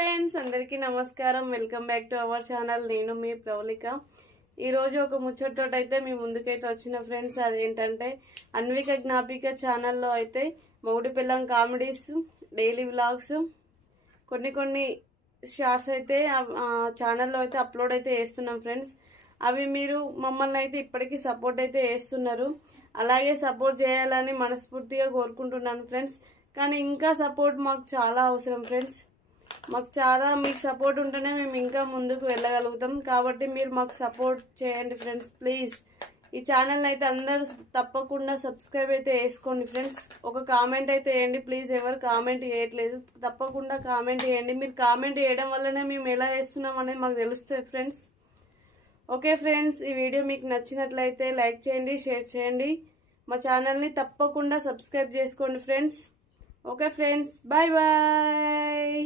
Friends, అందరికీ నమస్కారం. Welcome back to our channel. నేను మీ ప్రవళిక. ఈరోజు ఒక ముచ్చటతో అయితే మీ ముందుకైతే వచ్చిన ఫ్రెండ్స్. అదేంటంటే అన్విక జ్ఞాపిక ఛానల్లో అయితే మొగుడి పిల్లం కామెడీస్, డైలీ వ్లాగ్స్, కొన్ని షార్ట్స్ అయితే ఛానల్లో అయితే అప్లోడ్ అయితే చేస్తున్నాం ఫ్రెండ్స్. అవి మీరు మమ్మల్ని అయితే ఇప్పటికీ సపోర్ట్ అయితే చేస్తున్నారు. అలాగే సపోర్ట్ చేయాలని మనస్ఫూర్తిగా కోరుకుంటున్నాను ఫ్రెండ్స్. కానీ ఇంకా సపోర్ట్ మాకు చాలా అవసరం ఫ్రెండ్స్. మీకు సపోర్ట్ ఉంటేనే మేము ఇంకా ముందుకు వెళ్ళగలుగుతాం. కాబట్టి మీరు మాకు సపోర్ట్ చేయండి ఫ్రెండ్స్ ప్లీజ్. ఈ ఛానల్ని అయితే అందరూ తప్పకుండా సబ్స్క్రైబ్ అయితే చేసుకోండి ఫ్రెండ్స్. ఒక కామెంట్ అయితే వేయండి ప్లీజ్. ఎవరు కామెంట్ చేయట్లేదు, తప్పకుండా కామెంట్ చేయండి. మీరు కామెంట్ చేయడం వల్లనే మేము ఎలా చేస్తున్నాం అనేది మాకు తెలుస్తుంది ఫ్రెండ్స్. ఓకే ఫ్రెండ్స్, ఈ వీడియో మీకు నచ్చినట్లయితే లైక్ చేయండి, షేర్ చేయండి. మా ఛానల్ని తప్పకుండా సబ్స్క్రైబ్ చేసుకోండి friends. Okay friends, bye bye.